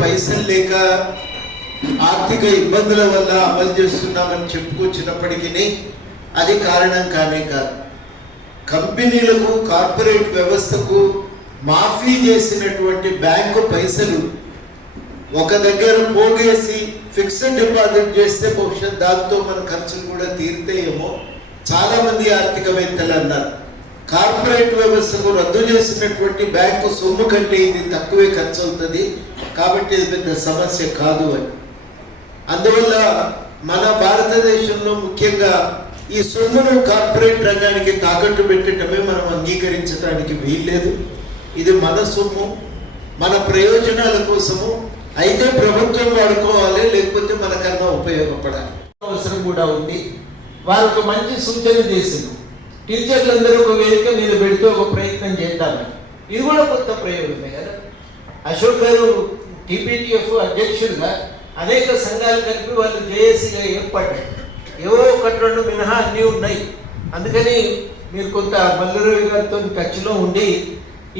పైసలు లేక ఆర్థిక ఇబ్బందుల వల్ల అమలు చేస్తున్నామని చెప్పుకొచ్చినప్పటికీ అది కారణం కానే కాదు. కంపెనీలకు కార్పొరేట్ వ్యవస్థకు మాఫీ చేసినటువంటి బ్యాంకు పైసలు ఒక దగ్గర పోగేసి ఫిక్స్డ్ డిపాజిట్ చేస్తే బహుశా దాంతో మన ఖర్చులు కూడా తీరుతాయేమో చాలా మంది ఆర్థికవేత్తలు అన్నారు. కార్పొరేట్ వ్యవస్థకు రద్దు చేసినటువంటి బ్యాంకు సొమ్ము కంటే ఇది తక్కువే ఖర్చు అవుతుంది కాబట్టి ఇది పెద్ద సమస్య కాదు అని. అందువల్ల మన భారతదేశంలో ముఖ్యంగా ఈ సొమ్మును కార్పొరేట్ రంగానికి తాకట్టు పెట్టడమే మనం అంగీకరించడానికి వీల్లేదు. ఇది మన సొమ్ము, మన ప్రయోజనాల కోసము అయితే ప్రభుత్వం వాడుకోవాలి, లేకపోతే మనకన్నా ఉపయోగపడాలి. అవసరం కూడా ఉంది. వారు ఒక మంచి సూచన చేసింది, టీచర్లందరూ ఒక వేదిక మీద పెడితే ఒక ప్రయత్నం చేద్దామని. ఇది కూడా కొత్త ప్రయోగమే కదా. అశోక్ గారు టీపీటీఎఫ్ అధ్యక్షుడిగా అనేక సంఘాలు కలిపి వాళ్ళు జేఏసీగా ఏర్పడ్డాయి. ఏవో ఒకటి రెండు మినహా అన్నీ ఉన్నాయి. అందుకని మీరు కొంత మల్లురవి గారితో టచ్లో ఉండి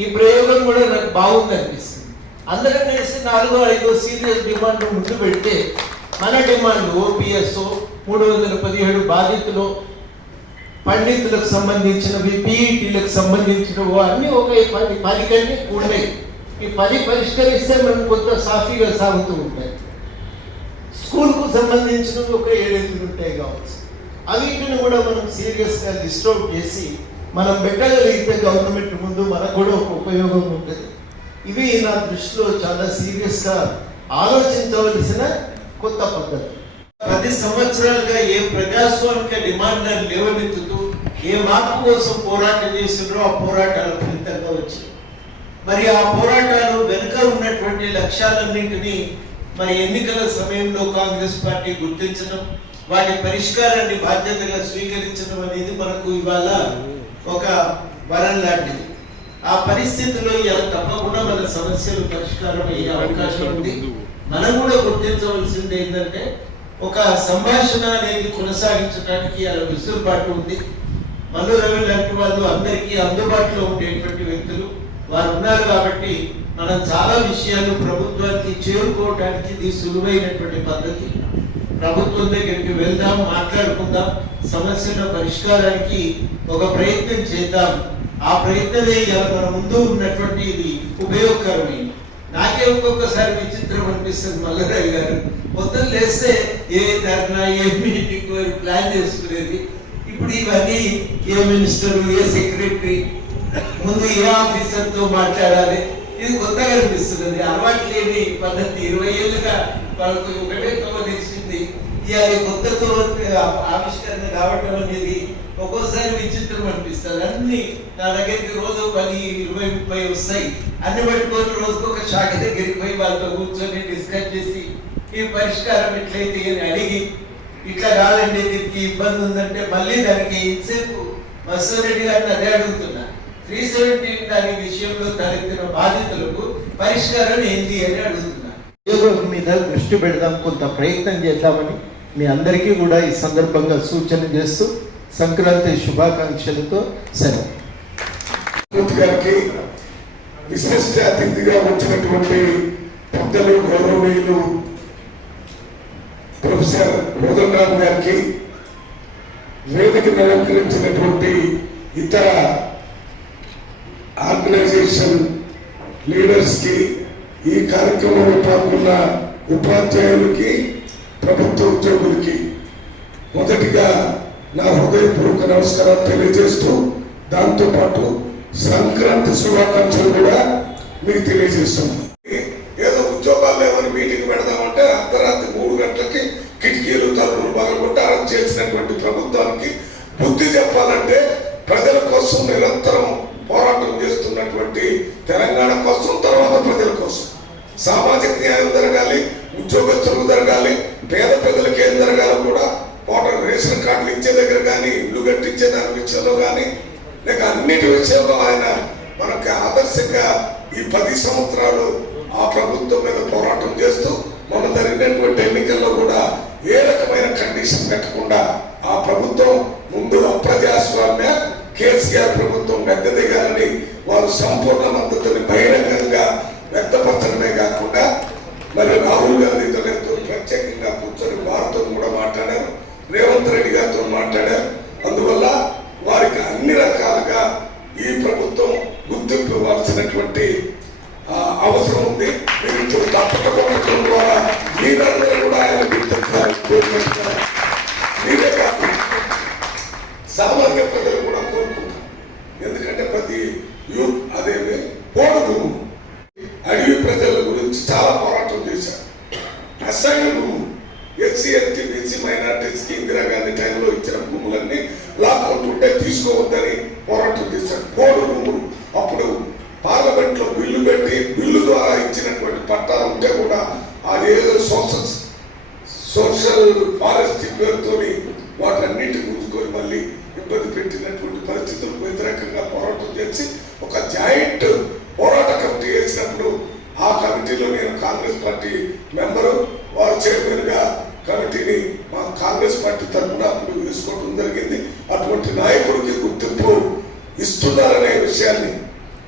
ఈ ప్రయోగం కూడా నాకు బాగుంది అనిపిస్తుంది. అందరం కలిసి 4-5 సీరియస్ డిమాండ్ ముందు పెడితే మన డిమాండ్ ఓపీఎస్ 317 బాధితులు, పండితులకు సంబంధించినవి, పీఈటీలకు సంబంధించినవి అన్నీ ఒక 10 కంటే కూడినాయి. ఈ 10 పరిష్కరిస్తే మనం కొంత సాఫీగా సాగుతూ ఉంటాయి. స్కూల్కు సంబంధించినవి ఒక 7-8 ఉంటాయి కావచ్చు. అవిటిని కూడా మనం సీరియస్గా లిస్ట్ అవుట్ చేసి మనం పెట్టగలిగితే గవర్నమెంట్ ముందు మనకు కూడా ఒక ఉపయోగం ఉంటుంది. ఇవి నా దృష్టిలో చాలా సీరియస్గా ఆలోచించవలసిన కొత్త పద్ధతి. 10 సంవత్సరాలుగా ఏ ప్రజాస్వామిక డిమాండ్లను లేవనెత్తుతూ ఏ మార్పు కోసం పోరాటం చేసినారో ఆ పోరాటాల ఫలితంగా వచ్చింది. మరి ఆ పోరాటాలు వెనుక ఉన్నటువంటి లక్ష్యాలన్నింటినీ మరి ఎన్నికల సమయంలో కాంగ్రెస్ పార్టీ గుర్తించడం, వాటి పరిష్కారాన్ని బాధ్యతగా స్వీకరించడం అనేది మనకు ఇవాళ ఒక వరం లాంటిది. ఆ పరిస్థితిలో ఇలా తప్పకుండా మన సమస్యలు పరిష్కారం అయ్యే అవకాశం ఉంది. మనం కూడా గుర్తించవలసింది ఏంటంటే ఒక సంభాషణ అనేది కొనసాగించడానికి అలా విసులుబాటు ఉంది. మల్లురవి లాంటి వాళ్ళు అందరికీ అందుబాటులో ఉండేటువంటి వ్యక్తులు వారు ఉన్నారు కాబట్టి మనం చాలా విషయాలు ప్రభుత్వానికి చేరుకోవడానికి ఇది సులువైనటువంటి పద్ధతి. ప్రభుత్వం దగ్గరికి వెళ్దాం, మాట్లాడుకుందాం, సమస్యల పరిష్కారానికి ఒక ప్రయత్నం చేద్దాం. ఆ ప్రయత్నమే మన ముందు ఉన్నటువంటి ఇది ఉపయోగకరమైంది. నాకే ఒక్కొక్కసారి విచిత్రం అనిపిస్తుంది మల్లురవి గారు పొద్దున లేస్తే ఏ ధర్నా ఏ మీటింగ్ ప్లాన్ చేసుకునేది. ఇప్పుడు ఇవన్నీ ఏ మినిస్టర్, ఏ సెక్రటరీ, ముందు ఏ ఆఫీసర్తో మాట్లాడాలి, ఇది కొత్తగా అనిపిస్తున్నది. అలవాటు లేని పద్ధతి 20 ఏళ్ళుగా వాళ్ళకు ఒకటే తోవ తెచ్చింది. ఇవాళ కొత్తతో ఆవిష్కరణ కావటం అనేది ఒక్కోసారి విచిత్రం అనిపిస్తుంది. అన్ని నా దగ్గరికి రోజు 10, 20, 30 వస్తాయి. అన్ని పట్టుకొని రోజుకు ఒక శాఖ దగ్గరికి పోయి వాళ్ళతో కూర్చొని డిస్కస్ చేసి ఈ పరిష్కారం ఎట్లయితే అని అడిగి ఇట్లా కాదండి దీనికి ఇబ్బంది ఉందంటే మళ్ళీ దానికి ఇంతసేపు మత్స్యరెడ్డి గారిని అదే అడుగుతున్నా. 317 దాని విషయంలో తలెత్తిన బాధితులకు పరిష్కారం ఏంటి అని అడుగుతున్నా. ఉద్యోగం మీద దృష్టి పెడదాం, కొంత ప్రయత్నం చేద్దామని మీ అందరికీ కూడా ఈ సందర్భంగా సూచన చేస్తూ సంక్రాంతి శుభాకాంక్షలతో సెలవు. గారికి విశిష్ట అతిథిగా వచ్చినటువంటి పెద్దలు గౌరవనీయులు ప్రొఫెసర్ కోదండరామ్ గారికి, వేదికను అలంకరించినటువంటి ఇతర ఆర్గనైజేషన్ లీడర్స్ కి, ఈ కార్యక్రమంలో పాల్గొన్న ఉపాధ్యాయులకి, ప్రభుత్వ ఉద్యోగులకి మొదటిగా నా హృదయపూర్వక నమస్కారాలు తెలియజేస్తూ దాంతోపాటు సంక్రాంతి శుభాకాంక్షలు కూడా మీకు తెలియజేస్తున్నాం. ఏదో ఉద్యోగాలు లేవని మీటింగ్ పెడదామంటే అర్ధరాత్రి 3 గంటలకి కిటికీలు తలుపులు పగలగొట్టి అరెస్ట్ చేసినటువంటి ప్రభుత్వానికి బుద్ధి చెప్పాలంటే ప్రజల కోసం నిరంతరం పోరాటం చేస్తున్నటువంటి తెలంగాణ కోసం, తర్వాత ప్రజల కోసం సామాజిక న్యాయం జరగాలి, ఉద్యోగస్తులకు జరగాలి, పేద ప్రజలకు ఏం జరగాలో కూడా ఓటర్ రేషన్ కార్డులు ఇచ్చే దగ్గర కానీ, ఇల్లు కట్టించే దాని విషయంలో కానీ, లేక అన్నిటి విషయంలో ఆయన మనకు ఆదర్శంగా ఈ 10 సంవత్సరాలు ఆ ప్రభుత్వం మీద పోరాటం చేస్తూ మొన్న జరిగినటువంటి ఎన్నికల్లో కూడా ఏ రకమైన కండిషన్ పెట్టకుండా ఆ ప్రభుత్వం ముందు అప్రజాస్వామ్య కేసీఆర్ ప్రభుత్వం వెద్దదిగాలని వారు సంపూర్ణ మద్దతుని బహిరంగంగా వ్యక్తపరచడమే కాకుండా మరి రాహుల్ గాంధీ గారితో ప్రత్యేకంగా కూర్చొని వారితో కూడా మాట్లాడారు, రేవంత్ రెడ్డి గారితో మాట్లాడారు. అందువల్ల వారికి అన్ని రకాలుగా ఈ ప్రభుత్వం గుర్తింపు ఇవ్వాల్సినటువంటి అవసరం ఉంది. మీరు తప్పకపోవడం ద్వారా మీరందరూ కూడా ఆయన గుర్తించాలి. మీరే కాదు, సామాన్య ప్రజలు కూడా కోరుకుంటారు. ఎందుకంటే ప్రతి యూత్ అదేమి పోడు అడవి ప్రజల గురించి చాలా పోరాటం చేశారు. అసైన్ భూములు ఎస్సీ ఎస్టీ బీసీ మైనార్టీస్ కి ఇందిరాగాంధీ టైంలో ఇచ్చిన భూములన్నీ లాక్కుంటుంటే తీసుకోవద్దని పోరాటం చేశారు. పోడు భూములు అప్పుడు పార్లమెంట్ లో బిల్లు పెట్టి బిల్లు ద్వారా ఇచ్చినటువంటి పట్టాలు ఉంటే కూడా అది ఏదో సోషల్ ఫారెస్ట్ పేరుతో వాటన్నింటి గుంజుకొని మళ్ళీ ఇబ్బంది పెట్టినటువంటి పరిస్థితులకు వ్యతిరేకంగా పోరాటం చేసి ఒక జాయింట్ పోరాట కమిటీ వేసినప్పుడు ఆ కమిటీలో నేను కాంగ్రెస్ పార్టీ మెంబరు, వారు చైర్మన్ గా కమిటీని మా కాంగ్రెస్ పార్టీ తరఫున అప్పుడు వేసుకోవడం జరిగింది. అటువంటి నాయకుడికి గుర్తింపు ఇస్తున్నారనే విషయాన్ని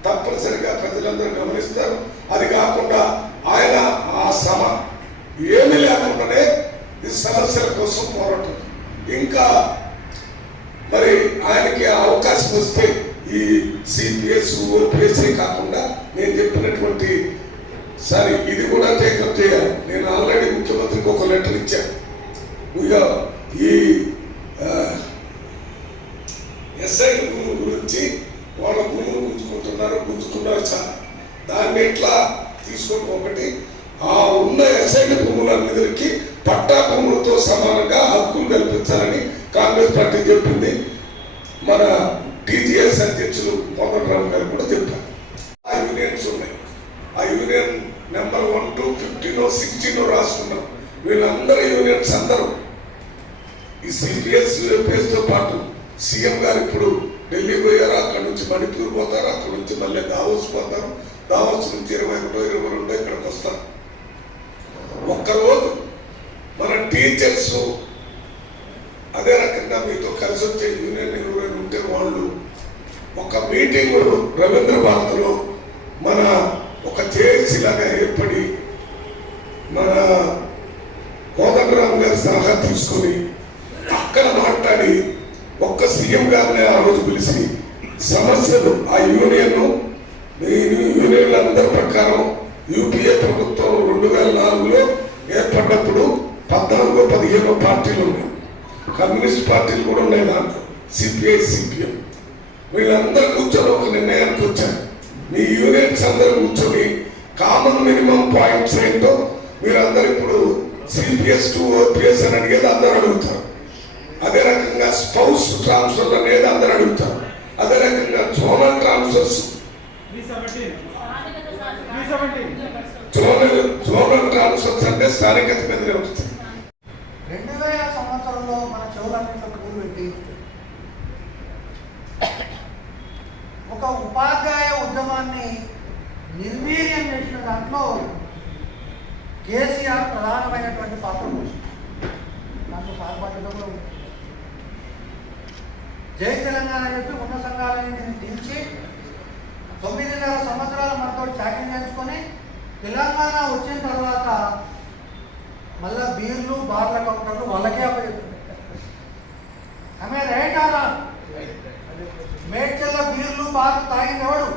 తప్పనిసరిగా ప్రజలందరూ గమనిస్తారు. అది కాకుండా ఆయన ఆ శ్రమ ఏమీ లేకుండానే ఈ సమస్యల కోసం పోరాటం, ఇంకా మరి ఆయనకి అవకాశం వస్తే ఈ సిపిఎస్ ఓపీఎస్సీ కాకుండా నేను చెప్పినటువంటి సరే ఇది కూడా టేకప్ చేయాలి. నేను ఆల్రెడీ ముఖ్యమంత్రికి ఒక లెటర్ ఇచ్చాను. ఈ ఎస్ఐ భూముల గురించి వాళ్ళ భూములు గుంజుకున్నారు చాలా, దాన్ని ఎట్లా తీసుకోవడం ఒకటి, ఆ ఉన్న ఎస్ఐ భూములందరికీ పట్టా భూములతో సమానంగా హక్కులు కల్పించాలని కాంగ్రెస్ పార్టీ చెప్పింది. మన టీజీఎస్ అధ్యక్షులు కోదండరామ్ గారు కూడా చెప్పారు. ఆ యూనియన్స్ ఉన్నాయి, ఆ యూనియన్ నెంబర్ 1 to 15 16 రాసుకున్నాం. వీళ్ళందరూ యూనియన్స్ అందరూ ఈ సిపిఎస్ తో పాటు సీఎం గారు ఇప్పుడు ఢిల్లీ పోయారు, అక్కడ నుంచి మణిపూర్ పోతారు, అక్కడ నుంచి మళ్ళీ దావోస్ పోతారు, దావోస్ నుంచి 21, 22 ఇక్కడికి వస్తారు. ఒక్కరోజు మన టీచర్స్ అదే రకంగా మీతో కలిసి వచ్చే యూనియన్ ఎవరైనా ఉంటే వాళ్ళు ఒక మీటింగ్ రవీంద్ర భారతిలో మన ఒక జేఏసీ లాగా ఏర్పడి మన కోదండరామ్ గారి సలహా తీసుకొని అక్కడ మాట్లాడి ఒక్క సీఎం గారిని ఆ రోజు పిలిచి సమస్యలు ఆ యూనియన్లు అందరి ప్రకారం యూపీఏ ప్రభుత్వం 2004లో ఏర్పడినప్పుడు 14, 15 పార్టీలు ఉన్నాయి, కమ్యూనిస్ట్ పార్టీలు కూడా ఉన్నాయి దాంట్లో, సిపిఐ సిపిఎం. వీళ్ళందరూ కూర్చొని ఒక నిర్ణయానికి వచ్చారు. మీ యూనియన్స్ అందరూ కూర్చొని కామన్ మినిమం పాయింట్స్ ఏంటో మీరందరూ ఇప్పుడు సిపిఎస్ టు ఓపీఎస్ అని అడిగేది అందరూ అడుగుతారు. అదే రకంగా స్పౌస్ ట్రాన్స్ఫర్ అనేది అందరూ అడుగుతారు. అదే రకంగా జోనల్ ట్రాన్స్ఫర్స్, జోనల్ ట్రాన్స్ఫర్స్ అంటే స్థానికత మీద వస్తుంది. 2000 సంవత్సరంలో మన చెవులన్నింటిలో పూలు పెట్టి ఒక ఉపాధ్యాయ ఉద్యమాన్ని నిర్వీర్యం చేసిన దాంట్లో కేసీఆర్ ప్రధానమైనటువంటి పాత్ర పోషించారు. దాంట్లో పాల్పడడంలో జై తెలంగాణ చెప్పి ఉన్న సంఘాలన్నింటిని దించి 9.5 సంవత్సరాలు మనతో చాకింగ్ చేసుకొని తెలంగాణ వచ్చిన తర్వాత మళ్ళా బీర్లు బార్ల కౌంటర్లు వాళ్ళకే అప్పచెప్పారు. ఆమె రైట్ ఆరా మేడ్చల్ల బీర్లు బార్లు తాగింది ఎవడు?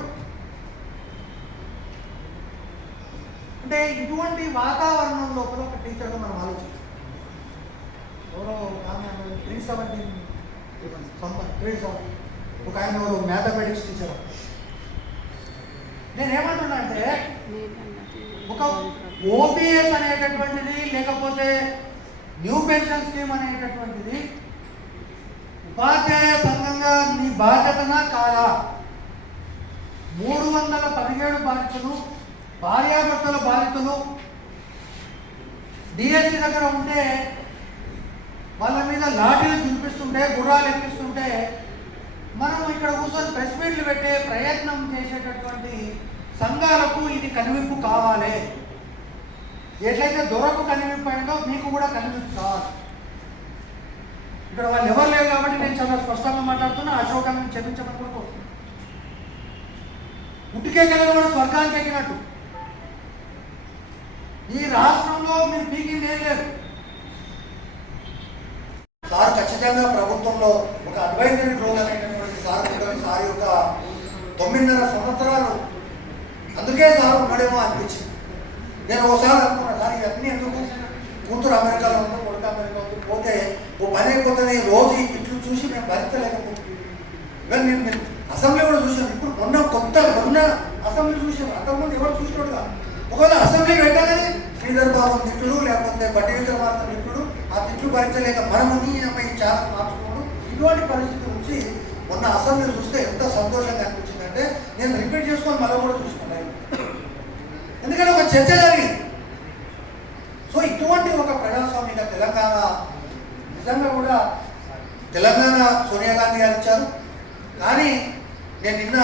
అంటే ఇటువంటి వాతావరణం లోపల ఒక టీచర్గా మనం ఆలోచించాం. ఎవరో ఆమె 317 ఒక ఆయన మ్యాథమెటిక్స్ టీచర్. నేనేమంటున్నా అంటే ఒక ఓపీఎస్ అనేటటువంటిది లేకపోతే న్యూ పెన్షన్ స్కీమ్ అనేటటువంటిది ఉపాధ్యాయ సంఘంగా నీ బాధ్యతనా కాదా? 317 బాధితులు, భార్యాభర్తల బాధితులు డిఎస్సి దగ్గర ఉంటే వాళ్ళ మీద లాఠీలు చూపిస్తుంటే, గుర్రాలు ఎక్కిస్తుంటే మనం ఇక్కడ కూర్చొని ప్రెస్ మీట్లు పెట్టే ప్రయత్నం చేసేటటువంటి సంఘాలకు ఇది కనువిప్పు కావాలి. ఎట్లయితే దొరకు కనువిప్పు అయిందో మీకు కూడా కనువిప్పు కావాలి. ఇక్కడ వాళ్ళు ఎవరు లేరు కాబట్టి నేను చాలా స్పష్టంగా మాట్లాడుతున్నా. అశోకాన్ని క్షమించమని కూడా కోరుతున్నాను. ఉట్టికెక్కలను కూడా స్వర్గానికి ఎక్కినట్టు ఈ రాష్ట్రంలో మీరు పీకింది ఏం లేదు. సార్ ఖచ్చితంగా ప్రభుత్వంలో ఒక అడ్వైజరీ రోల్ అనేటటువంటి సార్ ఉంటుంది. సార్ యొక్క 9.5 సంవత్సరాలు అందుకే సార్ ఉన్నాడేమో అనిపించింది. నేను ఒకసారి అనుకున్నా, సార్ ఇవన్నీ ఎందుకు, కూతురు అమెరికాలో ఉందో కొడుకు అమెరికా ఉందో పోతే ఓ పని అయిపోతుంది, రోజు ఇట్లు చూసి మేము భరించలేకపోతుంది. ఇవన్నీ నేను అసెంబ్లీ కూడా చూసాను. ఇప్పుడు మొన్న అసెంబ్లీ చూసాను, అంతకుముందు ఎవరు చూసినట్టుగా. ఒకవేళ అసెంబ్లీ పెట్టగానే శ్రీధర్ బాబు తిట్టుడు, లేకపోతే బట్టి విక్రమార్క తిట్టుడు, ఆ తిట్లు భరించలేక మనముని అమ్మాయి చాలా మార్చుకోవడం, ఇటువంటి పరిస్థితి నుంచి మొన్న అసెంబ్లీ చూస్తే ఎంత సంతోషంగా అనిపించిందంటే నేను రిపీట్ చేసుకొని మళ్ళీ కూడా చూసుకున్నాను. ఎందుకంటే ఒక చర్చ జరిగింది. సో ఇటువంటి ఒక ప్రజాస్వామిక తెలంగాణ నిజంగా కూడా తెలంగాణ సోనియా గాంధీ గారు ఇచ్చారు. కానీ నేను నిన్న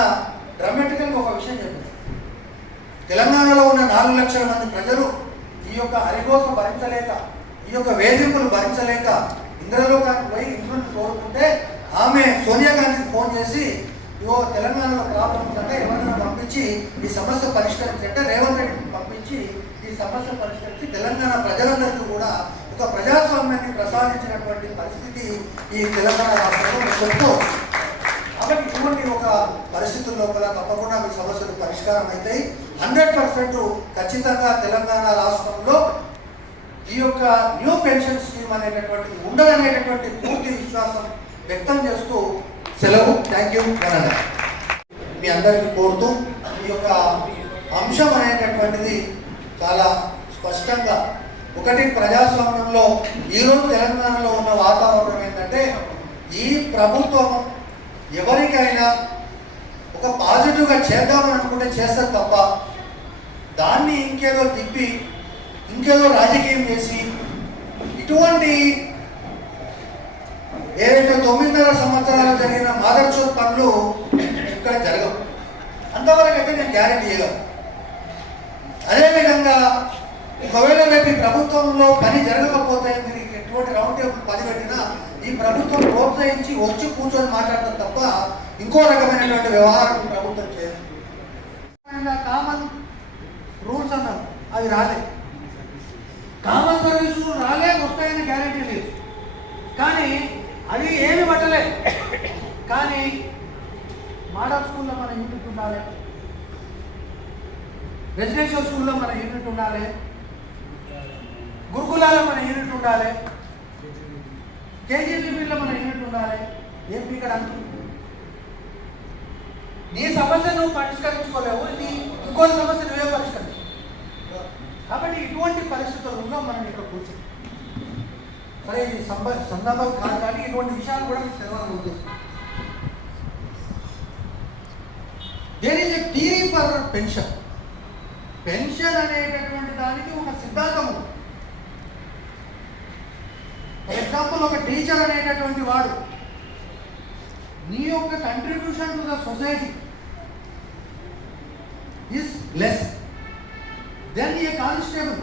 డ్రామాటికల్గా ఒక విషయం చెప్పాను. తెలంగాణలో ఉన్న 4 లక్షల మంది ప్రజలు ఈ యొక్క హరిఘోష భరించలేక, ఈ యొక్క వేధింపులు భరించలేక ఇంద్రలోకానికి పోయి ఇంద్రుని కోరుకుంటే ఆమె సోనియా గాంధీకి ఫోన్ చేసి ఇవో తెలంగాణలో ప్రాబ్లమ్స్ అంటే ఎవరైనా పంపించి ఈ సమస్య పరిష్కరించంటే రేవంత్ రెడ్డిని పంపించి ఈ సమస్య పరిష్కరించి తెలంగాణ ప్రజలందరికీ కూడా ఒక ప్రజాస్వామ్యాన్ని ప్రసాదించినటువంటి పరిస్థితి ఈ తెలంగాణ రాష్ట్రంలో చెప్పుకోవచ్చు. కాబట్టి ఇటువంటి ఒక పరిస్థితుల్లో కూడా తప్పకుండా మీ సమస్యలు పరిష్కారం అవుతాయి. 100% ఖచ్చితంగా తెలంగాణ రాష్ట్రంలో ఈ యొక్క న్యూ పెన్షన్ స్కీమ్ అనేటటువంటిది ఉండదనేటటువంటి పూర్తి విశ్వాసం వ్యక్తం చేస్తూ సెలవు. Thank you. మీ అందరికీ కోరుతూ ఈ యొక్క అంశం అనేటటువంటిది చాలా స్పష్టంగా ఒకటి ప్రజాస్వామ్యంలో ఈరోజు తెలంగాణలో ఉన్న వాతావరణం ఏంటంటే ఈ ప్రభుత్వం ఎవరికైనా ఒక పాజిటివ్గా చేద్దామని అనుకుంటే చేస్తారు తప్ప దాన్ని ఇంకేదో తిప్పి ఇంకేదో రాజకీయం చేసి ఇటువంటి ఏదైతే 9.5 సంవత్సరాలు జరిగిన మాదర్చోత్ పనులు ఇక్కడ జరగవు. అంతవరకు అయితే నేను గ్యారెంటీ చేయగలను. అదేవిధంగా ఒకవేళ రేపు ప్రభుత్వంలో పని జరగకపోతే మీరు ఎటువంటి రౌండ్ టేబుల్ పని పెట్టినా ఈ ప్రభుత్వం ప్రోత్సహించి వచ్చి కూర్చొని మాట్లాడతాం తప్ప ఇంకో రకమైనటువంటి వ్యవహారం ప్రభుత్వం చేయదు. కామన్ రూల్స్ అన్నారు, అవి రాలేదు. కామన్ సర్వీస్ రాలే, వస్తాయని గ్యారెంటీ లేదు. కానీ అది ఏమి పట్టలే. కానీ మోడల్ స్కూల్లో మన యూనిట్ ఉండాలి, రెసిడెన్షియల్ స్కూల్లో మన యూనిట్ ఉండాలి, గురుకులాల్లో మన యూనిట్ ఉండాలి, కేజీబీలో మన యూనిట్ ఉండాలి. ఏం ఇక్కడ నీ సమస్య నువ్వు పరిష్కరించుకోలేవు, నీ ఇంకో సమస్య నువ్వే పరిష్కరించు. కాబట్టి ఇటువంటి పరిస్థితుల్లో మనం ఇక్కడ కూర్చొని సరే ఇది సందర్భం కాదు, కానీ ఇటువంటి విషయాలు కూడా మీకు తెలవాలి ఉంటుంది. There is a theory for pension. Pension అనేటటువంటి దానికి ఒక సిద్ధాంతము. ఫర్ ఎగ్జాంపుల్ ఒక టీచర్ అనేటటువంటి వాడు నీ యొక్క contribution to the society is less than A constable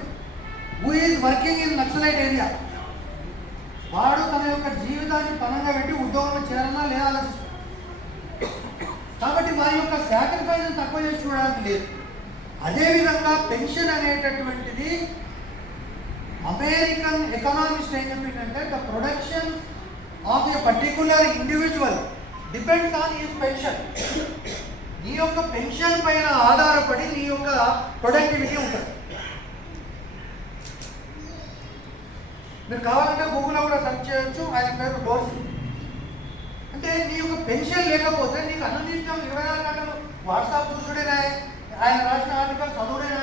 who is working in naxalite area. వాడు తన యొక్క జీవితాన్ని పనంగా పెట్టి ఉద్యోగంలో చేరాలా లేదా ఆలోచిస్తాడు. కాబట్టి వారి యొక్క సాక్రిఫైస్ తక్కువ చేసి చూడడానికి లేదు. అదేవిధంగా పెన్షన్ అనేటటువంటిది అమెరికన్ ఎకనామిస్ట్ ఏం చెప్పిందంటే the production of a particular individual depends on his pension. నీ యొక్క పెన్షన్ పైన ఆధారపడి నీ యొక్క ప్రొడక్టివిటీ ఉంటుంది. మీరు కావాలంటే గూగుల్లో కూడా సెర్చ్ చేయొచ్చు, ఆయన పేరు డోర్సీ. అంటే నీ యొక్క పెన్షన్ లేకపోతే నీకు అనునిత్యం 24 గంటలు వాట్సాప్ చూసుడేనా, ఆయన రాసిన ఆర్టికల్ చదువుడేనా,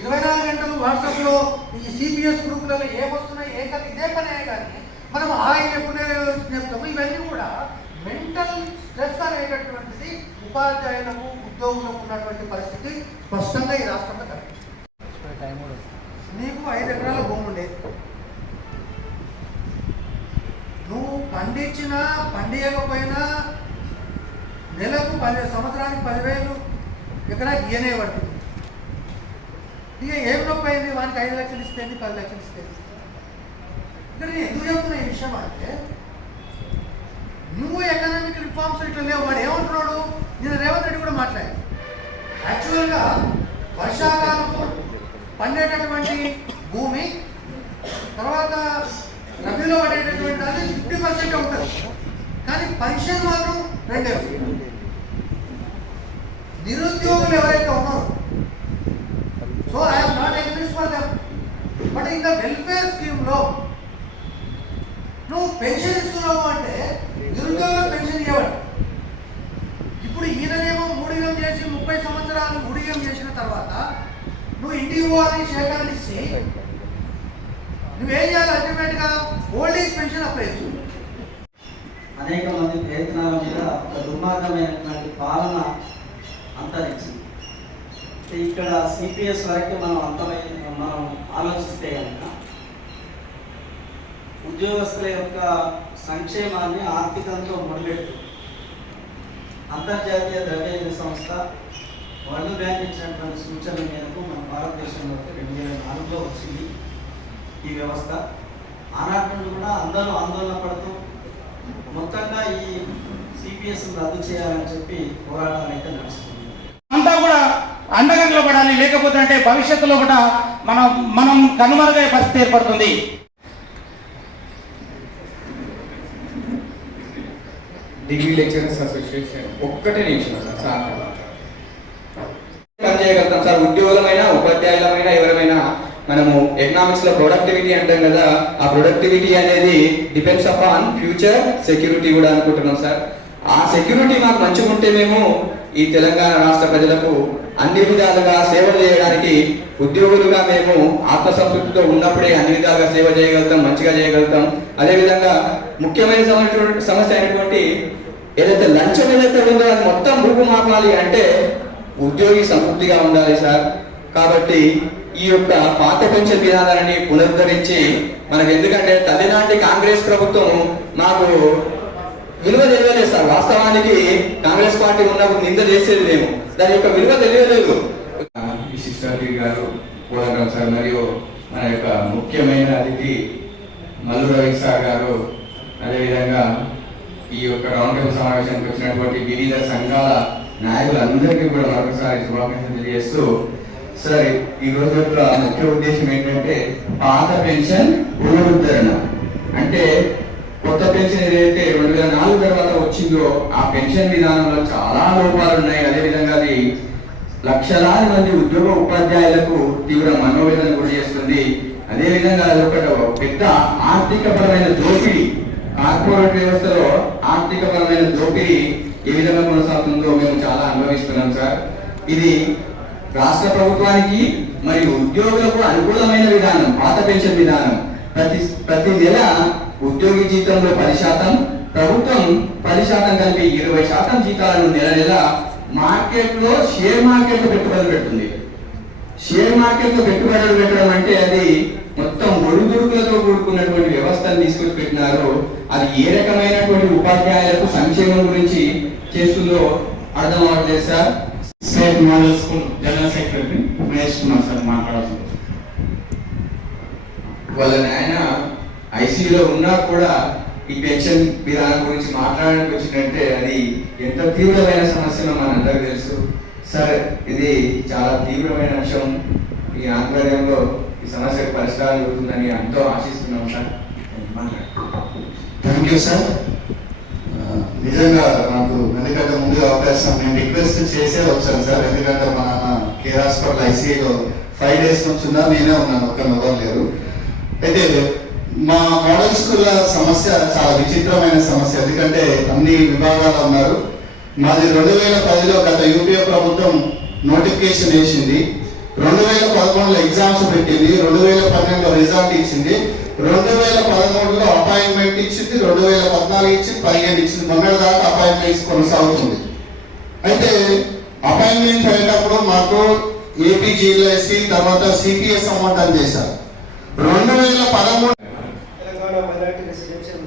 24 గంటలు వాట్సాప్లో ఈ సిపిఎస్ గ్రూపులలో ఏమొస్తున్నాయి ఏ కదా ఇదే పనే. కానీ మనం ఆయన ఎప్పుడే చెప్తాము. ఇవన్నీ కూడా మెంటల్ స్ట్రెస్ అనేటటువంటిది ఉపాధ్యాయులకు ఉద్యోగులకు ఉన్నటువంటి పరిస్థితి స్పష్టంగా ఈ రాష్ట్రంలో కనిపిస్తుంది. నీకు 5 ఎకరాల భూమి ఉండేది, నువ్వు పండించినా పండియకపోయినా నెలకు 10 సంవత్సరానికి 10,000 ఎకరాకి ఈయనే పడుతుంది. ఇక ఏం నొప్పి అయింది, వానికి 5 లక్షలు ఇస్తేంది 10 లక్షలు ఇస్తేంది. ఇక్కడ నేను ఎందుకు చెప్తున్నా ఈ విషయం అంటే నువ్వు ఎకనామిక్ రిఫార్మ్స్ ఇట్లా లేవు. వాడు ఏమంటున్నాడు, నేను రేవంత్ రెడ్డి కూడా మాట్లాడాను. యాక్చువల్గా వర్షాకాలము పండేటటువంటి భూమి, తర్వాత రబీలో పడేటటువంటి అది 50% ఉంటుంది, కానీ పెన్షన్ మాత్రం 2%. నిరుద్యోగులు ఎవరైతే ఉన్నారో, so I'm not agrees for them, but ఇంకా వెల్ఫేర్ స్కీమ్లో నువ్వు పెన్షన్ ఇస్తున్నావు అంటే నిరుద్యోగులకు పెన్షన్ ఇవ్వండి. ఇప్పుడు ఈయననేమో ఊడిగం చేసి 30 సంవత్సరాలు ఊడిగం చేసిన తర్వాత నువ్వు ఇంటికి పోవాలి, శేఖరణ ఇచ్చి నువ్వేం చేయాలి? అల్టిమేట్గా ఓల్డ్ ఏజ్ పెన్షన్ అప్లై చేయాలి. అనేక మంది ప్రయత్నాల మీద ఒక దుర్మార్గమైనటువంటి పాలన అంతరించింది. ఇక్కడ సిపిఎస్ వరకు మనం ఆలోచిస్తే కనుక ఉద్యోగస్తుల యొక్క సంక్షేమాన్ని ఆర్థికంతో ముడిపెట్టు అంతర్జాతీయ ద్రవ్యనిధి సంస్థ వరల్డ్ బ్యాంక్ ఇచ్చినటువంటి సూచనల మేరకు మన భారతదేశంలో 2004లో వచ్చింది ఈ వ్యవస్థ. ఆనాటి నుండి కూడా అందరూ ఆందోళన పడుతూ మొత్తంగా ఈ సిపిఎస్ రద్దు చేయాలని చెప్పి పోరాటాలు అయితే నడుస్తుంది. అంతా కూడా అండగంలో పడాలి, లేకపోతే అంటే భవిష్యత్తులో కూడా మనం కనుమరుగయ్యే పరిస్థితి ఏర్పడుతుంది. డిగ్రీ లెక్చరర్స్ అసోసియేషన్ ఒక్కటే నిమిషం సార్ పని చేయగలుగుతాం సార్. ఉద్యోగులమైనా ఉపాధ్యాయులమైనా ఎవరైనా మనము ఎకనామిక్స్ లో ప్రొడక్టివిటీ అంటాం కదా, ఆ ప్రొడక్టివిటీ అనేది డిపెండ్స్ అపాన్ ఫ్యూచర్ సెక్యూరిటీ కూడా అనుకుంటున్నాం సార్. ఆ సెక్యూరిటీ మాకు మంచిగా ఉంటే మేము ఈ తెలంగాణ రాష్ట్ర ప్రజలకు అన్ని విధాలుగా సేవలు చేయడానికి ఉద్యోగులుగా మేము ఆత్మసంతృప్తితో ఉన్నప్పుడే అన్ని విధాలుగా సేవ చేయగలుగుతాం, మంచిగా చేయగలుగుతాం. అదేవిధంగా ముఖ్యమైన సమస్య అయినటువంటి ఏదైతే లంచం ఏదైతే ఉందో అది మొత్తం రూపుమాపాలి అంటే ఉద్యోగి సంతృప్తిగా ఉండాలి సార్. కాబట్టి ఈ యొక్క పాత పెన్షన్ విధానాన్ని పునరుద్ధరించి మనకు, ఎందుకంటే తల్లినాటి కాంగ్రెస్ ప్రభుత్వం మాకు విలువ తెలియలేదు సార్. వాస్తవానికి కాంగ్రెస్ పార్టీ ఉన్నప్పుడు నింద చేసేది మేము, దాని యొక్క విలువ తెలియలేదు. విశిష్టారెడ్డి గారు కోదండరాం సార్ మరియు మన యొక్క ముఖ్యమైన అతిథి మల్లు రవి సార్ గారు, అదేవిధంగా ఈ యొక్క రౌండ్ టేబుల్ సమావేశానికి వచ్చినటువంటి వివిధ సంఘాల నాయకులందరికీ కూడా మరొకసారి శుభాకాంక్షలు తెలియజేస్తూ, సార్ ఈ రోజు యొక్క ముఖ్య ఉద్దేశం ఏంటంటే పాత పెన్షన్ పునరుద్ధరణ. అంటే కొత్త పెన్షన్ ఏదైతే 2004 తర్వాత వచ్చిందో ఆ పెన్షన్ విధానంలో చాలా లోపాలు ఉన్నాయి. అదేవిధంగా అది లక్షలాది మంది ఉద్యోగ ఉపాధ్యాయులకు తీవ్ర మనోవేదన గురి చేస్తుంది. అదేవిధంగా అది ఒక పెద్ద ఆర్థికపరమైన దోపిడీ, కార్పొరేట్ వ్యవస్థలో ఆర్థికపరమైన దోపిడీ ఏ విధంగా కొనసాగుతుందో మేము చాలా అనుభవిస్తున్నాం సార్. ఇది రాష్ట్ర ప్రభుత్వానికి మరియు ఉద్యోగులకు అనుకూలమైన విధానం పాత పెన్షన్ విధానం. ప్రతి నెల ఉద్యోగి జీతంలో 10%, ప్రభుత్వం 10% కలిపి 20% జీతాలను నెల నెల మార్కెట్లో షేర్ మార్కెట్లో పెట్టుబడులు పెడుతుంది. షేర్ మార్కెట్లో పెట్టుబడులు పెట్టడం అంటే అది మొత్తం ఒడిదుడుకులతో కూడుకున్నటువంటి వ్యవస్థను తీసుకొచ్చి పెట్టినారు. అది ఏ రకమైనటువంటి ఉపాధ్యాయులకు సంక్షేమం గురించి చేస్తుందో అర్థం అవ్వట్లేదు sir. State model school general secretary Mahesh Kumar sir మాట్లాడాల్సింది. వాళ్ళ నాయన ఐసీయూలో ఉన్నా కూడా ఈ పెన్షన్ విధానం గురించి మాట్లాడడానికి వచ్చినట్టే అది ఎంత తీవ్రమైన సమస్యలో మనందరికీ తెలుసు సార్. ఇది చాలా తీవ్రమైన అంశం. ఈ ఆధ్వర్యంలో ఈ సమస్యకు పరిష్కారం అవుతుందని ఎంతో ఆశిస్తున్నాం సార్. Thank you sir. నిజంగా నాకు ఎందుకంటే ముందుగా అవకాశం నేను రిక్వెస్ట్ చేసే వచ్చాను సార్. ఎందుకంటే మా నాన్న కేర్ హాస్పిటల్ ఐసీయూలో 5 days నుంచి ఉన్నా, నేనే ఉన్నాను, ఒక్కరు ఎవరు లేరు. అయితే మా మోడల్ స్కూల్ సమస్య చాలా విచిత్రమైన సమస్య. ఎందుకంటే అన్ని విభాగాలు ఉన్నారు. మాది 2010లో గత యూపీఏ ప్రభుత్వం నోటిఫికేషన్ వేసింది, 2011లో ఎగ్జామ్స్ పెట్టింది, 2012లో రిజల్ట్ ఇచ్చింది, 2013లో అపాయింట్మెంట్ ఇచ్చింది, 2014 ఇచ్చింది, 15 ఇచ్చింది. మొన్నటి దాకా అపాయింట్మెంట్స్ కొనసాగుతుంది. అయితే అపాయింట్మెంట్ అయ్యేటప్పుడు మాకు ఏపీజీఎల్ఐసి తర్వాత సిపిఎస్ అమౌంట్ అని చేశారు. 2013 తెలంగాణ మైనారిటీ రెసిడెన్షియల్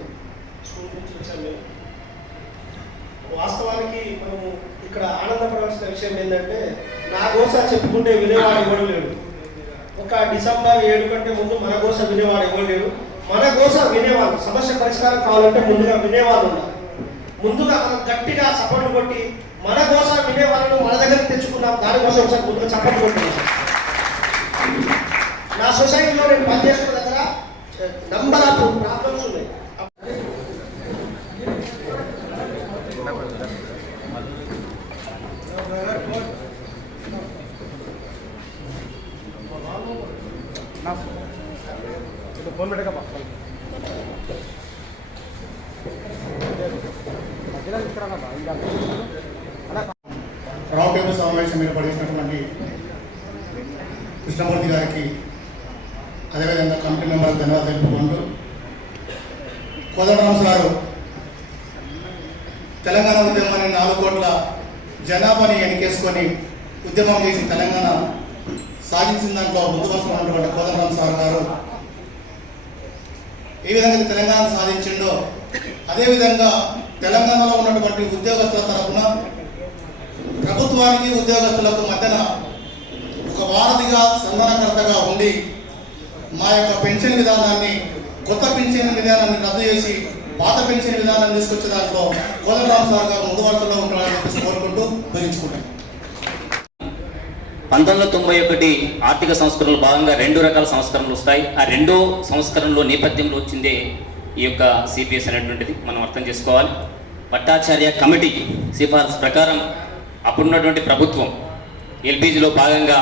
స్కూల్ నుంచి వచ్చాము. వాస్తవానికి మనము ఇక్కడ ఆనందపడాల్సిన విషయం ఏంటంటే నా గోస చెప్పుకుంటే వినేవాడు ఎవడు లేడు. ఒక డిసెంబర్ 7 కంటే ముందు మన గోస వినేవాడు ఎవడు లేడు. మన గోస వినేవాళ్ళు, సమస్య పరిష్కారం కావాలంటే ముందుగా వినేవాళ్ళు ఉండాలి. ముందుగా మనం గట్టిగా సపోర్ట్ కొట్టి మన గోస వినేవాళ్ళను మన దగ్గరికి తెచ్చుకున్నాం. దానికోసం ఒకసారి ముందుగా సపోర్ట్ కొట్టినాం. నా సొసైటీలో నేను పనిచేస్తున్న దగ్గర నంబర్ ఆఫ్ ప్రాబ్లమ్స్ ఉన్నాయి. రౌండ్ టేబుల్ సమావేశం ఏర్పడినటువంటి కృష్ణమూర్తి గారికి, అదేవిధంగా కమిటీ మెంబర్లకు ధన్యవాదాలు తెలుపుకుంటూ, కోదండరామ్ గారు తెలంగాణ ఉద్యమాన్ని 4 కోట్ల జనాభాని ఎన్నికేసుకొని ఉద్యమం చేసి తెలంగాణ సాధించిన దాంట్లో ముందు వరుసలో ఉన్నటువంటి కోదండరామ్ సార్ గారు ఏ విధంగా తెలంగాణ సాధించిండో అదేవిధంగా తెలంగాణలో ఉన్నటువంటి ఉద్యోగస్తుల తరఫున ప్రభుత్వానికి ఉద్యోగస్తులకు మధ్యన ఒక వారధిగా సంధానకర్తగా ఉండి మా యొక్క పెన్షన్ విధానాన్ని, కొత్త పెన్షన్ విధానాన్ని రద్దు చేసి పాత పెన్షన్ విధానాన్ని తీసుకొచ్చే దాంట్లో కోదండరామ్ సార్ గారు ముందు వరుసలో ఉంటారని చెప్పేసి కోరుకుంటూ భరించుకుంటాం. 1991 ఆర్థిక సంస్కరణలో భాగంగా 2 రకాల సంస్కరణలు వస్తాయి. ఆ 2 సంస్కరణలో నేపథ్యంలో వచ్చిందే ఈ యొక్క సిపిఎస్ అనేటువంటిది మనం అర్థం చేసుకోవాలి. పట్టాచార్య కమిటీ సిఫార్సు ప్రకారం అప్పుడున్నటువంటి ప్రభుత్వం ఎల్పిజిలో భాగంగా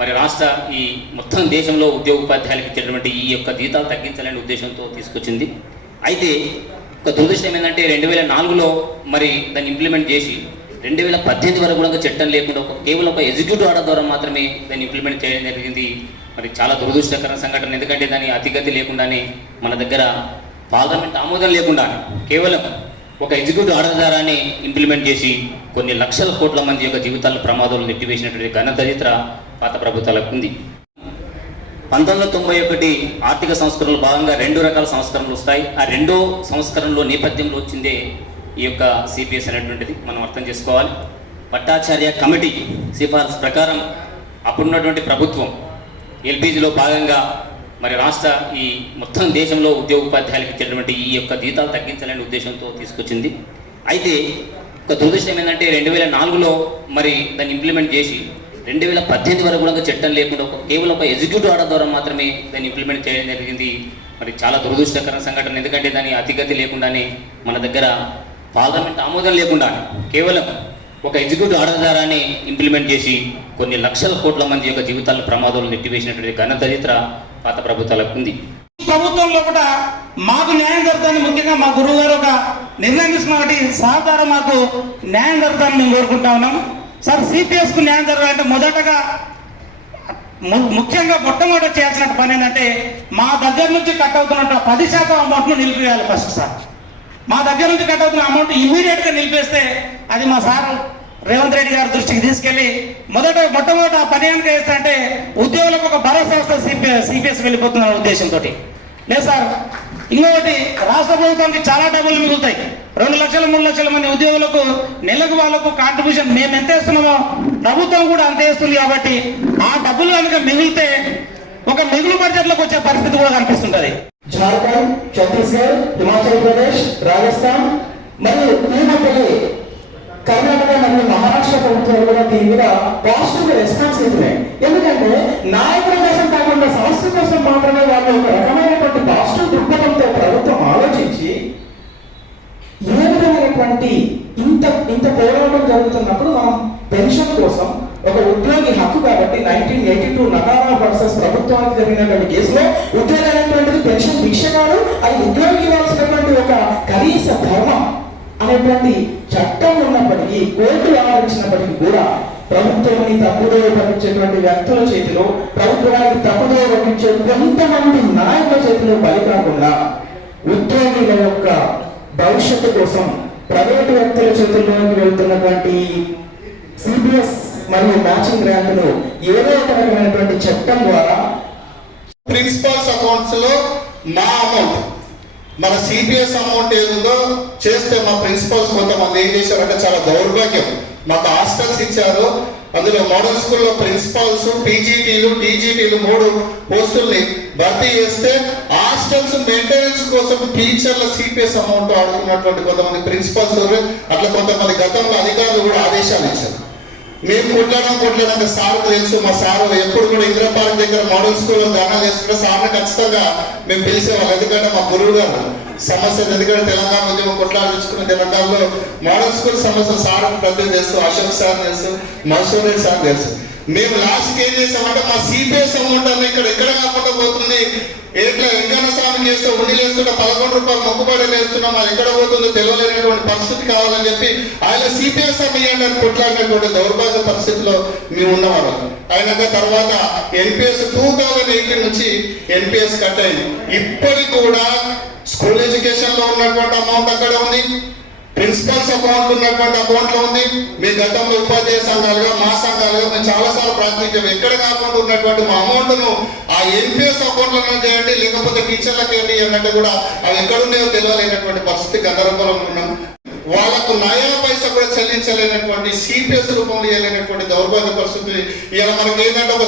మరి రాష్ట్ర ఈ మొత్తం దేశంలో ఉద్యోగ ఉపాధ్యాయులకు ఇచ్చేటువంటి ఈ యొక్క జీతాలు తగ్గించాలనే ఉద్దేశంతో తీసుకొచ్చింది. అయితే ఒక దురదృష్టం ఏంటంటే 2004లో మరి దాన్ని ఇంప్లిమెంట్ చేసి 2018 వరకు కూడా చట్టం లేకుండా కేవలం ఒక ఎగ్జిక్యూటివ్ ఆర్డర్ ద్వారా మాత్రమే దాన్ని ఇంప్లిమెంట్ చేయడం జరిగింది. మరి చాలా దురదృష్టకర సంఘటన. ఎందుకంటే దాని అతిగతి లేకుండానే మన దగ్గర పార్లమెంట్ ఆమోదం లేకుండా కేవలం ఒక ఎగ్జిక్యూటివ్ ఆర్డర్ ద్వారానే ఇంప్లిమెంట్ చేసి కొన్ని లక్షల కోట్ల మంది యొక్క జీవితాలను ప్రమాదంలో నెట్టివేసినటువంటి ఘన చరిత్ర పాత ప్రభుత్వాలకు ఉంది. 1991 ఆర్థిక సంస్కరణలో భాగంగా 2 రకాల సంస్కరణలు వస్తాయి. ఆ 2 సంస్కరణలో నేపథ్యంలో వచ్చిందే ఈ యొక్క సిపిఎస్ అనేటువంటిది మనం అర్థం చేసుకోవాలి. పట్టాచార్య కమిటీ సిఫార్సు ప్రకారం అప్పుడున్నటువంటి ప్రభుత్వం ఎల్పిజిలో భాగంగా మరి రాష్ట్ర ఈ మొత్తం దేశంలో ఉద్యోగ ఉపాధ్యాయులకు ఇచ్చేటువంటి ఈ యొక్క జీతాలు తగ్గించాలనే ఉద్దేశంతో తీసుకొచ్చింది. అయితే ఒక దురదృష్టం ఏంటంటే 2004లో మరి దాన్ని ఇంప్లిమెంట్ చేసి 2018 వరకు కూడా చట్టం లేకుండా కేవలం ఒక ఎగ్జిక్యూటివ్ ఆర్డర్ ద్వారా మాత్రమే దాన్ని ఇంప్లిమెంట్ చేయడం జరిగింది. మరి చాలా దురదృష్టకర సంఘటన. ఎందుకంటే దాని అతిగతి లేకుండానే మన దగ్గర పార్లమెంట్ ఆమోదం లేకుండా కేవలం ఒక ఎగ్జిక్యూటివ్ ఆర్డర్ ద్వారానే ఇంప్లిమెంట్ చేసి కొన్ని లక్షల కోట్ల మంది యొక్క జీవితాలను ప్రమాదంలో నెట్టివేసినటువంటి ఘన చరిత్ర పాత ప్రభుత్వాలకు ఉంది. ప్రభుత్వంలో కూడా మాకు న్యాయం జరుగుతుందని ముఖ్యంగా మా గురువు గారు ఒక నిర్ణయం తీసుకున్నటువంటి సార్ ద్వారా మాకు న్యాయం జరుగుతుందని మేము కోరుకుంటా ఉన్నాం. సార్ సిపిఎస్కు న్యాయం జరగాలంటే ముఖ్యంగా మొట్టమొదటి చేయాల్సిన పని ఏంటంటే మా దగ్గర నుంచి కట్ అవుతున్నట్టు 10% అమౌంట్ను నిలిపివేయాలి. ఫస్ట్ సార్ మా దగ్గర నుంచి కట్ అవుతున్న అమౌంట్ ఇమ్మీడియట్గా నిలిపేస్తే అది మా సార్ రేవంత్ రెడ్డి గారి దృష్టికి తీసుకెళ్లి మొట్టమొదట ఆ పని కనుక వేస్తారంటే ఉద్యోగులకు ఒక భరోసా వస్తుంది, సిపిఎస్ వెళ్ళిపోతున్న ఉద్దేశంతో. లేదు సార్, ఇంకొకటి రాష్ట్ర ప్రభుత్వానికి చాలా డబ్బులు మిగులుతాయి. 2 లక్షల 3 లక్షల మంది ఉద్యోగులకు నెలకు వాళ్ళకు కాంట్రిబ్యూషన్ మేము ఎంత వేస్తున్నామో ప్రభుత్వం కూడా అంతే వేస్తుంది. కాబట్టి ఆ డబ్బులు కనుక మిగిలితే ఒక మిగులు బడ్జెట్లోకి వచ్చే పరిస్థితి కూడా కనిపిస్తుంటది. జార్ఖండ్, ఛత్తీస్గఢ్, హిమాచల్ ప్రదేశ్, రాజస్థాన్ మరియు ఈ మధ్యలో కర్ణాటక మరియు మహారాష్ట్ర ప్రభుత్వాలు కూడా దీని మీద పాజిటివ్ రెస్పాన్స్ ఇస్తున్నాయి. ఎందుకంటే నాయకుల కోసం కాకుండా సంస్థ కోసం మాత్రమే వాళ్ళు ఒక రకమైనటువంటి పాజిటివ్ దృక్పథంతో ప్రభుత్వం ఆలోచించి ఏ విధమైనటువంటి ఇంత పోరాటం జరుగుతున్నప్పుడు మనం పెన్షన్ కోసం ఒక ఉద్యోగి హక్కు కాబట్టి 1982 నగారా వర్సెస్ ప్రభుత్వానికి జరిగినటువంటి కేసులో ఉద్యోగం అనేటువంటిది పెన్షన్ భిక్ష కాదు, అది ఉద్యోగి ఇవ్వాల్సినటువంటి ఒక కనీస ధర్మం అనేటువంటి చట్టం ఉన్నప్పటికీ, కోర్టు ఆవరించినప్పటికీ కూడా ప్రభుత్వాన్ని తప్పుదోవ పట్టించేటువంటి వ్యక్తుల చేతిలో, ప్రభుత్వానికి తప్పుదోవ పట్టించే కొంతమంది నాయకుల చేతిలో బలి కాకుండా ఉద్యోగుల యొక్క భవిష్యత్తు కోసం ప్రైవేటు వ్యక్తుల చేతుల్లోకి వెళ్తున్నటువంటి సిపిఎస్ మరియు మ్యాచింగ్ గ్రాంట్ను ఏదో ఒక రకమైనటువంటి చట్టం ద్వారా ప్రిన్సిపల్స్ అకౌంట్స్ లో మా అమౌంట్, మన సిపిఎస్ అమౌంట్ ఏదో చేస్తే మా ప్రిన్సిపల్స్ కొంతమంది ఏం చేశారంటే చాలా దౌర్భాగ్యం. మాకు హాస్టల్స్ ఇచ్చారు, అందులో మోడల్ స్కూల్లో ప్రిన్సిపల్స్, టీజీటీలు 3 పోస్టుల్ని భర్తీ చేస్తే హాస్టల్స్ మెయింటెనెన్స్ కోసం టీచర్ల సిపిఎస్ అమౌంట్ అడుగుతున్నటువంటి కొంతమంది ప్రిన్సిపల్స్, అట్లా కొంతమంది గతంలో అధికారులు కూడా ఆదేశాలు ఇచ్చారు. మేము కొట్లాడాక సార్ తెలుసు. మా సారు ఎప్పుడు కూడా ఇందిరా పార్క్ దగ్గర మోడల్ స్కూల్లో ధర్నా చేస్తుంటే సార్ని ఖచ్చితంగా మేము పిలిచేవాళ్ళం. ఎందుకంటే మా గురువు గారు సమస్య, ఎందుకంటే తెలంగాణ ఉద్యమం కొట్లాడించుకున్న తెలంగాణలో మోడల్ స్కూల్ సమస్య సార్ ప్రతి తెలుసు, అశోక్ సార్ తెలుసు, మసూర్ రెడ్డి సార్ తెలుసు. మేము లాస్ట్కి ఏం చేసామంటే మా సిపిఎస్ అమౌంట్ అన్న ఎక్కడ కాకుండా పోతుంది, ఎట్లా వెంకన్న స్వామికి వేస్తే ఉండిలు వేస్తున్నా 11 రూపాయలు మొక్కుబడులు వేస్తున్నాం, అది ఎక్కడ పోతుందో తెలియలేనటువంటి పరిస్థితి కావాలని చెప్పి ఆయన సిపిఎస్ ఇవ్వండి అని కొట్లాడినటువంటి దౌర్భాగ్య పరిస్థితిలో మేము ఉన్నవాళ్ళం. అయినాక తర్వాత ఎన్పిఎస్ 2018 నుంచి ఎన్పిఎస్ కట్ అయింది. ఇప్పటికి కూడా స్కూల్ ఎడ్యుకేషన్ లో ఉన్నటువంటి అమౌంట్ అక్కడ ఉంది, ప్రిన్సిపల్స్ అకౌంట్ ఉన్నటువంటి అకౌంట్ లో ఉంది. మీ గతంలో ఉపాధ్యాయ సంఘాలుగా మా సంఘాలుగా మేము చాలాసార్లు ప్రాతినిధ్యం ఎక్కడ కాకుండా ఉన్నటువంటి మా అమౌంట్ ను ఆ ఎన్పిఎస్ అకౌంట్ లో చేయండి, లేకపోతే టీచర్లకు ఏంటి అన్నట్టు కూడా అవి ఎక్కడున్నాయో తెలియలేనటువంటి పరిస్థితి గందరగోళంలో ఉన్నాం. వాళ్ళకు నయా పైసా కూడా చెల్లించలేనటువంటి సిపిఎస్ రూపంలో ఇవ్వలేనటువంటి దౌర్భాగ్య పరిస్థితి. ఇలా మనకి ఏంటంటే ఒక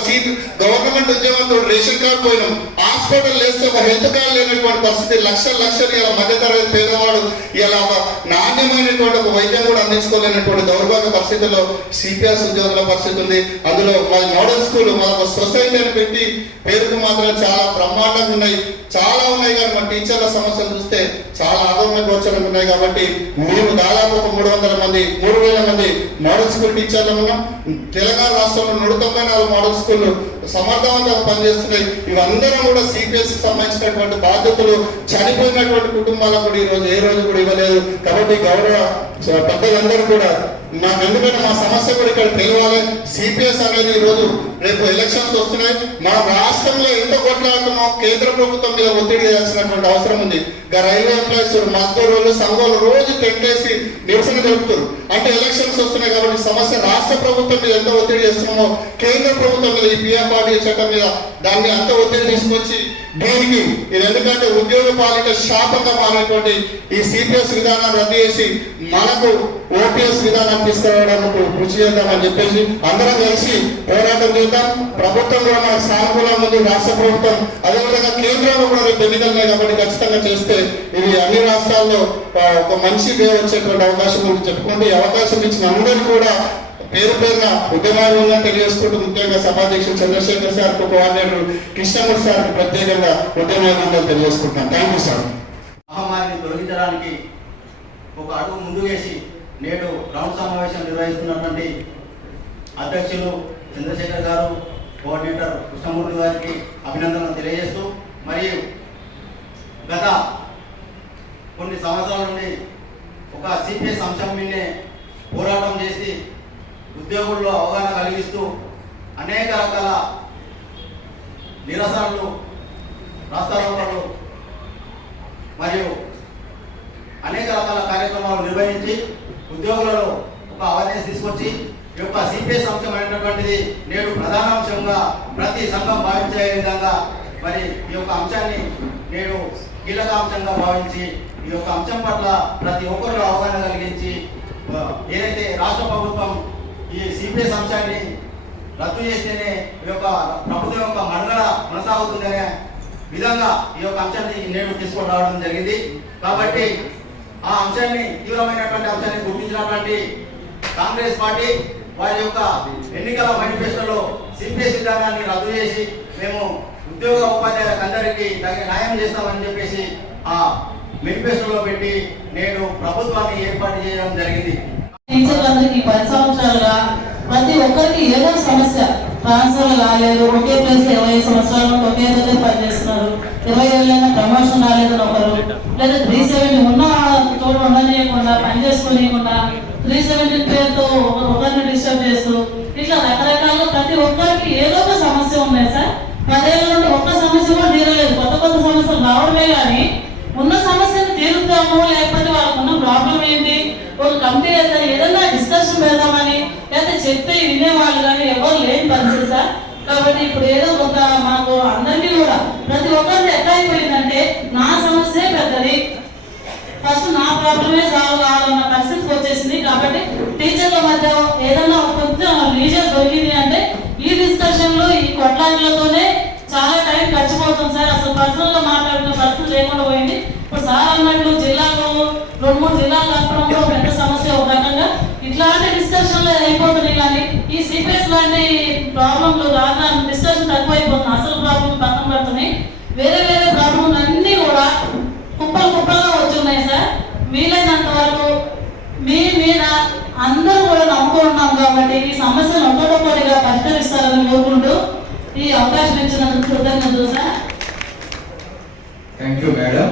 గవర్నమెంట్ ఉద్యోగంతో రేషన్ కార్డు పోయినాం, హాస్పిటల్ వేస్తే ఒక హెల్త్ కార్డు లేనటువంటి పరిస్థితి. లక్షలు ఇలా మధ్యతరగతి పేదవాడు ఇలా ఒక నాణ్యమైనటువంటి ఒక వైద్యం కూడా అందించుకోలేనటువంటి దౌర్భాగ్య పరిస్థితుల్లో సిపిఎస్ ఉద్యోగుల పరిస్థితి ఉంది. అందులో మా మోడల్ స్కూల్ ఒక సొసైటీ అని పెట్టి పేరుకు మాత్రం చాలా బ్రహ్మాండంగా ఉన్నాయి, చాలా ఉన్నాయి. కానీ మన టీచర్ల సమస్యలు చూస్తే చాలా ఆందోళన గోచరంగా ఉన్నాయి. కాబట్టి మేము దాదాపు ఒక 3,000 మంది మోడల్ స్కూల్ టీచర్లు ఉన్నాం. తెలంగాణ రాష్ట్రంలో 194 మోడల్ స్కూల్ సమర్థవంతంగా పనిచేస్తున్నాయి. ఇవందరం కూడా సిపిఎస్ సంబంధించినటువంటి బాధ్యతలు చనిపోయినటువంటి కుటుంబాలకు కూడా ఈరోజు ఏ రోజు కూడా ఇవ్వలేదు. కాబట్టి గౌరవ పెద్దలందరూ కూడా నాకు ఎందుకంటే మా సమస్య కూడా ఇక్కడ తెలియాలి. సిపిఎస్ అనేది ఈరోజు రేపు ఎలక్షన్స్ వస్తున్నాయి. మన రాష్ట్రంలో ఎంత కొట్లాడుతున్నాం, కేంద్ర ప్రభుత్వం మీద ఒత్తిడి చేయాల్సినటువంటి అవసరం ఉంది. రైల్వే ఎంప్లాయీస్ మజ్దూరులు సంఘాలు రోజు టెంటేసి నిరసన జరుపుతారు. అంటే ఎలక్షన్స్ వస్తున్నాయి కాబట్టి సమస్య రాష్ట్ర ప్రభుత్వం మీద ఎంత ఒత్తిడి చేస్తున్నామో కేంద్ర ప్రభుత్వం మీద ఈ పిఎఫ్ఆర్డీ చట్టం మీద దాన్ని అంత ఒత్తిడి తీసుకొచ్చి దీనికి ఇది ఎందుకంటే ఉద్యోగ పాలిట శాపంగా మారినటువంటి ఈ సిపిఎస్ విధానాన్ని రద్దు చేసి మనకు ఓపీఎస్ విధానాన్ని తీసుకురావడానికి కృషి చేద్దామని చెప్పేసి అందరం కలిసి పోరాటం చేద్దాం. ప్రభుత్వం కూడా మనకు సానుకూలంగా ఉంది, రాష్ట్ర ప్రభుత్వం అదేవిధంగా కేంద్రంలో కూడా రేపు ఎన్నికలున్నాయి కాబట్టి ఖచ్చితంగా చేస్తే ఇది అన్ని రాష్ట్రాల్లో ఒక మంచి పేరు వచ్చేటువంటి అవకాశం గురించి చెప్పుకుంటూ ఈ అవకాశం ఇచ్చిన అందరికీ కూడా పేరున ఉద్యమాలను తెలియజేసుకుంటూ ముఖ్యంగా సభాధ్యక్షుడు Chandrashekar sir, coordinator Krishnamurthy sir ప్రత్యేకంగా ఉద్యమాలను తెలియజేసుకుంటున్నాను. Thank you sir. మహమ్మారిని తొలగించడానికి ఒక అడుగు ముందు వేసి నేడు రౌండ్ సమావేశం నిర్వహిస్తున్నటువంటి అధ్యక్షులు చంద్రశేఖర్ గారు, కోఆర్డినేటర్ కృష్ణమూర్తి గారికి అభినందనలు తెలియజేస్తూ, మరియు గత కొన్ని సంవత్సరాల నుండి ఒక సిపిఎస్ అంశం మీదే పోరాటం చేసి ఉద్యోగుల్లో అవగాహన కలిగిస్తూ అనేక రకాల నిరసనలు, రాస్తారోకలు మరియు అనేక రకాల కార్యక్రమాలు నిర్వహించి ఉద్యోగులలో ఒక అవేర్నెస్ తీసుకొచ్చి ఈ యొక్క సిపిఎస్ అంశం అనేటటువంటిది నేడు ప్రధాన అంశంగా ప్రతి సంఘం భావించే విధంగా మరి ఈ యొక్క అంశాన్ని నేడు కీలక అంశంగా భావించి ఈ యొక్క అంశం పట్ల ప్రతి ఒక్కరిలో అవగాహన కలిగించి ఏదైతే రాష్ట్ర ప్రభుత్వం ఈ సిపిఎస్ అంశాన్ని రద్దు చేస్తేనే ఈ యొక్క ప్రభుత్వం యొక్క మనుగడ కొనసాగుతుందనే విధంగా ఈ యొక్క అంశాన్ని నేడు తీసుకొని రావడం జరిగింది. కాబట్టి ఆ అంశాన్ని తీవ్రమైనటువంటి అంశాన్ని గుర్తించినటువంటి కాంగ్రెస్ పార్టీ వారి యొక్క ఎన్నికల మేనిఫెస్టోలో సిపిఎస్ విధానాన్ని రద్దు చేసి మేము ఉద్యోగ ఉపాధ్యాయులకు అందరికీ తగిన న్యాయం చేస్తామని చెప్పేసి ఆ మేనిఫెస్టోలో పెట్టి నేడు ప్రభుత్వాన్ని ఏర్పాటు చేయడం జరిగింది. టీచర్లందరికీ 10 సంవత్సరాలుగా ప్రతి ఒక్కరికి ఏదో సమస్య, ట్రాన్స్ఫర్ రాలేదు, ఒకే ప్లేస్ 20 సంవత్సరాలు ఒకే దగ్గర పనిచేస్తున్నారు, 20 ఏళ్ళైనా ప్రమోషన్ రాలేదని ఒకరు, లేదా 370 ఉన్న చోటు ఉండనీయకుండా పని చేసుకోనీయకుండా 370 పేరుతో ఒకరిని డిస్టర్బ్ చేస్తూ ఇట్లా రకరకాలుగా ప్రతి ఒక్కరికి ఏదో ఒక సమస్య ఉన్నాయి సార్. 10 ఏళ్ళ నుండి ఒక్క సమస్య కూడా తీరలేదు. కొత్త సమస్యలు రావడమే కానీ ఉన్న సమస్యను తీరుతాము, లేకపోతే వాళ్ళకు ఉన్న ప్రాబ్లం ఏంటి, ఒక కంపెనీ ఏదైనా డిస్కషన్ పెడదామని లేకపోతే చెప్తే వినేవాళ్ళు కానీ ఎవరు లేని పరిస్థితి సార్. కాబట్టి ఇప్పుడు ఏదో కొంత మాకు అందరికీ కూడా ప్రతి ఒక్కరిని ఎట్లా అయిపోయిందంటే నా సమస్య పెద్దది, ఫస్ట్ నా ప్రాబ్లమే సాల్వ్ కావాలన్న పరిస్థితికి వచ్చేసింది. కాబట్టి టీచర్ల మధ్య ఏదైనా కొంచెం రీజన్ దొరికింది అంటే ఈ డిస్కషన్లో ఈ కొట్లాటలతోనే చాలా టైం ఖర్చుపోతుంది సార్. అసలు పర్సనల్గా మాట్లాడుతున్న పరిస్థితి లేకుండా పోయింది. ఇప్పుడు సార్ అన్నట్లు జిల్లాలో 2-3 జిల్లాలు కలపడంలో పెద్ద సమస్య ఒక రకంగా ఇట్లాంటి డిస్కషన్లో అయిపోతున్నాయి. కానీ సిపిఎస్ లాంటి ప్రాబ్లంలు రాగా డిస్కషన్ తక్కువైపోతుంది. అసలు ప్రాబ్లం పక్కన పడుతున్నాయి, వేరే వేరే ప్రాబ్లం అన్నీ కూడా కుప్పలుగా వచ్చున్నాయి సార్. వీలైనంత వరకు మీ మీద అందరూ కూడా నమ్ముకుంటున్నాం కాబట్టి ఈ సమస్యను ఒక్కొక్కటిగా పరిష్కరిస్తారని కోరుకుంటూ ఈ అవకాశం ఇచ్చినందుకు కృతజ్ఞతలు సార్. Thank you madam.